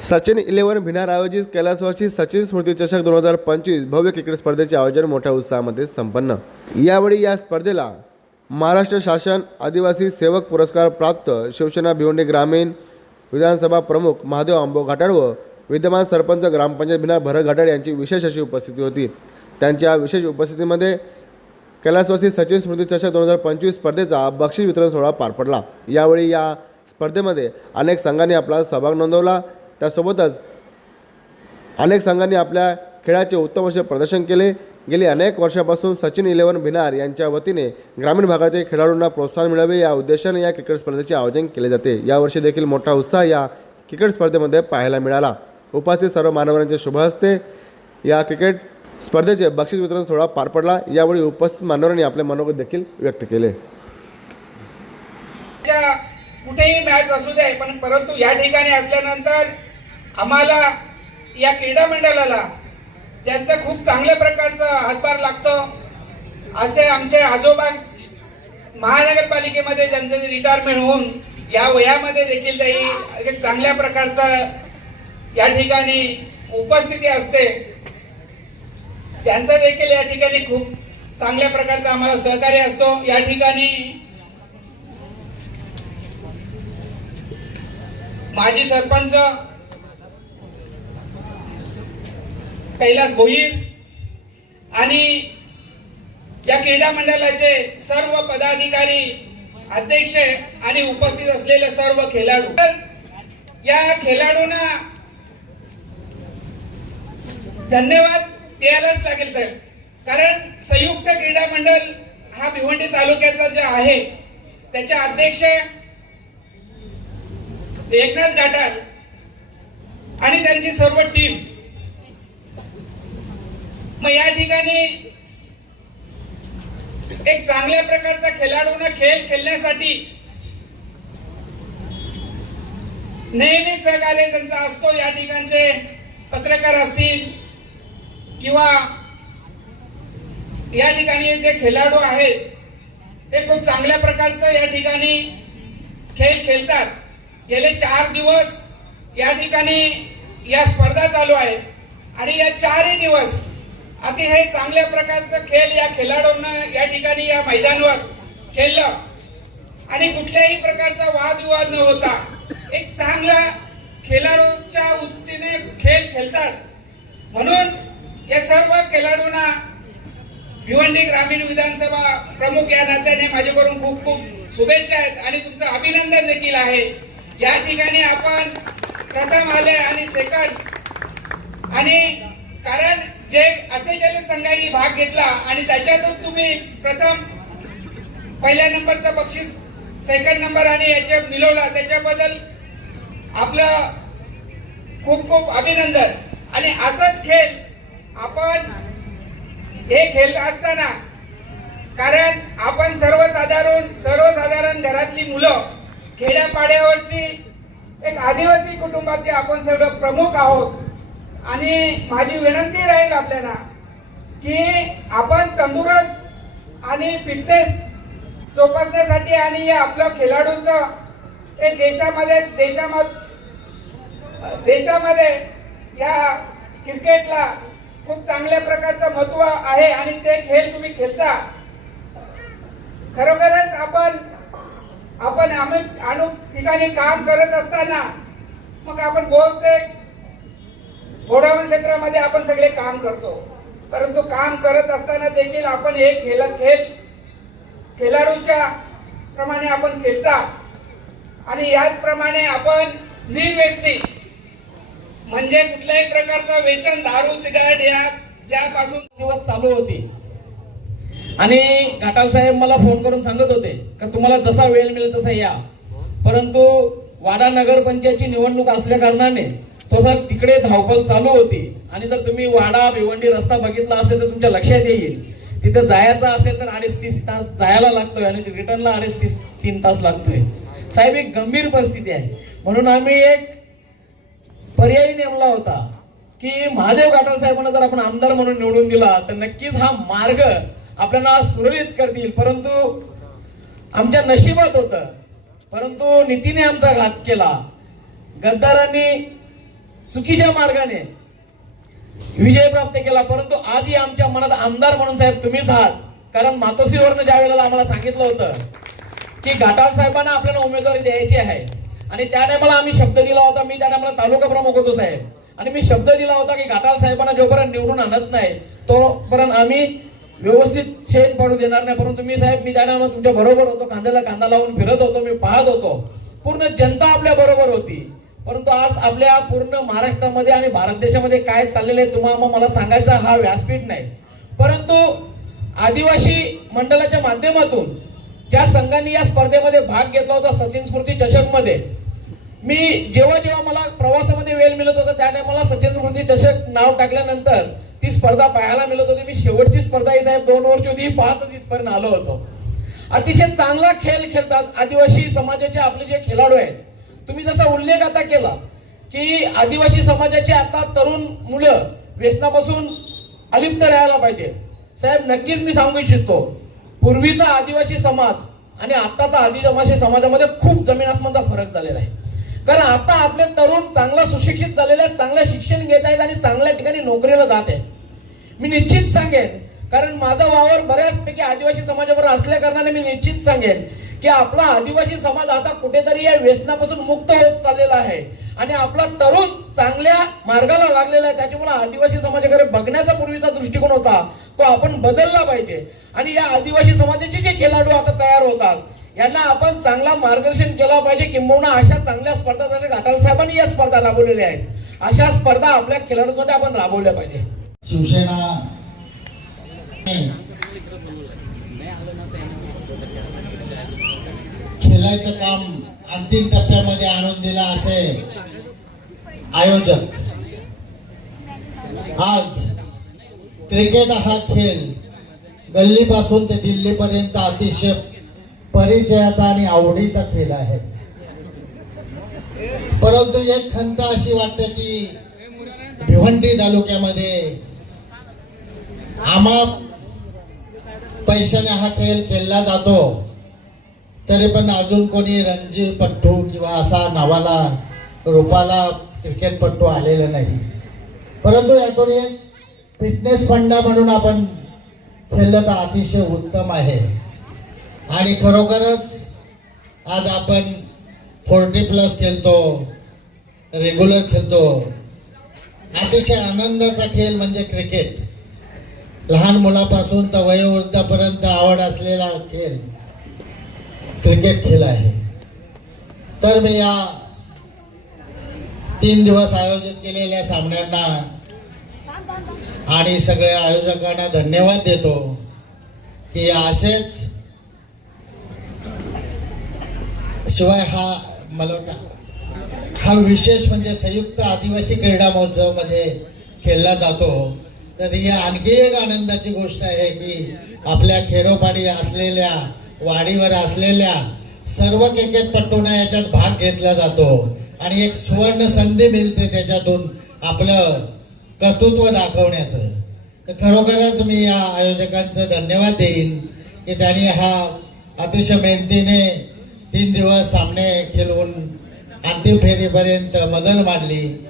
Sachin eleven Bhinar आयोजित कैलासवासी सचिन स्मृती चषक दोन हजार पंचवीस भव्य क्रिकेट स्पर्धेचे आयोजन मोठ्या उत्साहामध्ये संपन्न. यावेळी या स्पर्धेला महाराष्ट्र शासन आदिवासी सेवक पुरस्कार प्राप्त शिवसेना भिवंडी ग्रामीण विधानसभा प्रमुख महादेव आंबो घाटाड व विद्यमान सरपंच ग्रामपंचायत भिनार भरत घाटाड यांची विशेष अशी उपस्थिती होती. त्यांच्या विशेष उपस्थितीमध्ये कैलासवासी सचिन स्मृती चषक दोन हजार पंचवीस स्पर्धेचा बक्षीस वितरण सोहळा पार पडला. यावेळी या स्पर्धेमध्ये अनेक संघांनी आपला सहभाग नोंदवला. त्यासोबतच अनेक संघांनी आपल्या खेळाचे उत्तम असे प्रदर्शन केले. गेली अनेक वर्षापासून सचिन इलेव्हन भिनार यांच्या वतीने ग्रामीण भागातील खेळाडूंना प्रोत्साहन मिळावे या उद्देशाने या क्रिकेट स्पर्धेचे आयोजन केले जाते. यावर्षी देखील मोठा उत्साह या क्रिकेट स्पर्धेमध्ये पाहायला मिळाला. उपस्थित सर्व मान्यवरांचे शुभ हस्ते या क्रिकेट स्पर्धेचे बक्षीस वितरण सोहळा पार पडला. यावेळी उपस्थित मान्यवरांनी आपले मनोगत देखील व्यक्त केले. कुठेही मॅच असू दे पण परंतु या ठिकाणी असल्यानंतर आम्हाला या क्रीडा मंडळाला ज्यांचं खूप चांगल्या प्रकारचं हातभार लागतो असे आमचे आजोबा महानगरपालिकेमध्ये ज्यांचं रिटायरमेंट होऊन या वयामध्ये देखील त्याही एक चांगल्या प्रकारचं या ठिकाणी उपस्थिती असते. त्यांचं देखील या ठिकाणी खूप चांगल्या प्रकारचं आम्हाला सहकार्य असतो. या ठिकाणी माजी सरपंच कैलास भोईर आणि या क्रीडा मंडळाचे सर्व पदाधिकारी अध्यक्ष आणि उपस्थित असलेले सर्व खेळाडू. या खेळाडूंना धन्यवाद द्यायलाच लागेल साहेब. कारण संयुक्त क्रीडा मंडळ हा भिवंडी तालुक्याचा जो आहे त्याचे अध्यक्ष एकनाथ घाटाल आणि त्यांची सर्व टीम मग या ठिकाणी एक चांगल्या प्रकारचा खेळाडूंना खेळ खेळण्यासाठी नेहमी सहकार्य त्यांचा असतो या ठिकाणचे पत्रकार असतील किंवा या ठिकाणी जे खेळाडू आहेत ते खूप चांगल्या प्रकारचं या ठिकाणी खेळ खेळतात. गेले चार दिवस या ठिकाणी या स्पर्धा चालू आहेत आणि या चारही दिवस अतिशय चांगल्या प्रकारचं खेळ या खेळाडूंना या ठिकाणी या मैदानावर खेळलं. आणि कुठल्याही प्रकारचा वादविवाद न होता एक चांगला खेळाडूच्या वृत्तीने खेळ खेळतात. म्हणून या सर्व खेळाडूंना भिवंडी ग्रामीण विधानसभा प्रमुख या नात्याने माझ्याकडून खूप खूप शुभेच्छा आहेत आणि तुमचं अभिनंदन देखील आहे. या ठिकाणी आपण प्रथम आले आणि सेकंड आणि कारण जे अठ्ठेचाळीस संघांनी भाग घेतला आणि त्याच्यातून तुम्ही प्रथम पहिल्या नंबरचं बक्षीस सेकंड नंबर आणि याच्या मिळवला त्याच्याबद्दल आपलं खूप खूप अभिनंदन. आणि असंच खेळ आपण हे खेळ असताना कारण आपण सर्वसाधारण सर्वसाधारण घरातली मुलं खेड्यापाड्यावरची एक आदिवासी कुटुंबाचे आपण सर्व प्रमुख आहोत. आणि माझी विनंती राहील आपल्याला की आपण तंदुरुस्त आणि फिटनेस जोपासण्यासाठी आणि हे आपलं खेळाडूचं ते देशामध्ये देशामध्ये देशामध्ये या क्रिकेटला खूप चांगल्या प्रकारचं महत्त्व आहे आणि ते खेळ तुम्ही खेळता. खरोखरच आपण आपण अमुक अमुक ठिकाणी काम करत असताना मग आपण बहुतेक थोड्या क्षेत्रामध्ये आपण सगळे काम करतो. परंतु काम करत असताना देखील आपण हे खेळ खेळ खेळाडूच्या प्रमाणे आपण खेळता. आणि याचप्रमाणे आपण निर्व्यसनी. म्हणजे कुठल्याही प्रकारचं व्यसन दारू सिगारेट या ज्यापासून दिवस चालू होती. आणि घाटाल साहेब मला फोन करून सांगत होते का तुम्हाला जसा वेळ मिळेल तसा या. परंतु वाडा नगर पंचायतची निवडणूक असल्या कारणाने तसं तिकडे धावपळ चालू होती आणि जर तुम्ही वाडा भिवंडी रस्ता बघितला असेल तर तुमच्या लक्षात येईल. तिथं जायचं असेल तर अडीच तीस तास जायला लागतोय आणि रिटर्नला अडीच तीस तीन तास लागतोय. साहेब एक गंभीर परिस्थिती आहे. म्हणून आम्ही एक पर्यायी नेमला होता की महादेव घाटल साहेबांना जर आपण आमदार म्हणून निवडून दिला तर नक्कीच हा मार्ग आपल्याला सुरळीत करतील. परंतु आमच्या नशिबात होतं. परंतु नीतीने आमचा घात केला. गद्दारांनी चुकीच्या मार्गाने विजय प्राप्त केला परंतु आजही आमच्या मनात आमदार म्हणून साहेब तुम्हीच आहात. कारण मातोश्रीवरनं ज्या वेळेला आम्हाला सांगितलं होतं की घाटाल साहेबांना आपल्याला उमेदवारी द्यायची आहे. आणि त्या टायमाला आम्ही शब्द दिला होता मी त्या टायमाला तालुका प्रमुख होतो साहेब. आणि मी शब्द दिला होता की घाटाल साहेबांना जोपर्यंत निवडून आणत नाही तोपर्यंत आम्ही व्यवस्थित शेत पाडू देणार नाही. परंतु मी साहेब मी त्या टायमाला तुमच्या बरोबर होतो कांद्याला कांदा लावून फिरत होतो मी पाहत होतो. पूर्ण जनता आपल्या बरोबर होती. परंतु आज आपल्या पूर्ण महाराष्ट्रामध्ये आणि भारत देशामध्ये काय चाललेलं आहे तुम्हाला मला सांगायचा हा व्यासपीठ नाही. परंतु आदिवासी मंडळाच्या माध्यमातून ज्या संघांनी या स्पर्धेमध्ये भाग घेतला होता सचिन स्मृती चषकमध्ये मी जेव्हा जेव्हा मला प्रवासामध्ये वेळ मिळत होता त्याने मला सचिन स्मृती चषक नाव टाकल्यानंतर ती स्पर्धा पाहायला मिळत होती. मी शेवटची स्पर्धा ही साहेब दोन वर्ष होती ही पाहतच इथपर्यंत आलो होतो. अतिशय चांगला खेळ खेळतात आदिवासी समाजाचे आपले जे खेळाडू आहेत तुम्ही जसा उल्लेख आता केला की आदिवासी समाजाची आता तरुण मुलं व्यसनापासून अलिप्त राहायला पाहिजे. साहेब नक्कीच मी सांगू इच्छितो. पूर्वीचा आदिवासी समाज आणि आत्ताचा आदिवासी समाजामध्ये खूप जमीन आसमानचा फरक झालेला आहे. कारण आता आपले तरुण चांगला सुशिक्षित झालेले आहेत चांगलं शिक्षण घेत आहेत आणि चांगल्या ठिकाणी नोकरीला जात आहेत. मी निश्चित सांगेन कारण माझा वावर बऱ्याचपैकी आदिवासी समाजाबरोबर असल्या कारणाने मी निश्चित सांगेन की आपला आदिवासी समाज आता कुठेतरी या व्यसनापासून मुक्त होत चाललेला आहे. आणि आपला तरुण चांगल्या मार्गाला लागलेला आहे. त्याच्यामुळे आदिवासी समाजाकडे बघण्याचा पूर्वीचा दृष्टिकोन होता. तो आपण बदलला पाहिजे. आणि या आदिवासी समाजाचे जे खेळाडू आता तयार होतात यांना आपण चांगला मार्गदर्शन केलं पाहिजे. किंबहुना अशा चांगल्या स्पर्धा जसे घाटाल साहेबांनी या स्पर्धा राबवलेल्या आहेत. अशा स्पर्धा आपल्या खेळाडूसाठी आपण राबवल्या पाहिजे. शिवसेना खेळायचं काम अंतिम टप्प्यामध्ये आणून दिला असे आयोजक. आज क्रिकेट हा खेळ गल्लीपासून ते दिल्लीपर्यंत अतिशय परिचयाचा आणि आवडीचा खेळ आहे. परंतु एक खंत अशी वाटते की भिवंडी तालुक्यामध्ये आम्हा पैशाने हा खेळ खेळला जातो. तरी पण अजून कोणी रणजी पट्टू किंवा असा नावाला रूपाला क्रिकेटपट्टू आलेला नाही. परंतु यातून एक फिटनेस फंडा म्हणून आपण खेळलं तर अतिशय उत्तम आहे. आणि खरोखरच आज आपण फोर्टी प्लस खेळतो रेग्युलर खेळतो. अतिशय आनंदाचा खेळ म्हणजे क्रिकेट. लहान मुलापासून तर वयोवृद्धापर्यंत आवड असलेला खेळ क्रिकेट खेळ आहे. तर मी या तीन दिवस आयोजित केलेल्या सामन्यांना आणि सगळ्या आयोजकांना धन्यवाद देतो की असेच शिवाय हा मला वाटतं हा विशेष म्हणजे संयुक्त आदिवासी क्रीडा महोत्सवमध्ये खेळला जातो. तर ही आणखी एक आनंदाची गोष्ट आहे की आपल्या खेडोपाडी असलेल्या वाडीवर असलेल्या सर्व क्रिकेटपटूंना याच्यात भाग घेतला जातो. आणि एक सुवर्ण संधी मिळते त्याच्यातून आपलं कर्तृत्व दाखवण्याचं. तर खरोखरच मी या आयोजकांचं धन्यवाद देईन की त्यांनी हा अतिशय मेहनतीने तीन दिवस सामने खेळवून अंतिम फेरीपर्यंत मजल मांडली.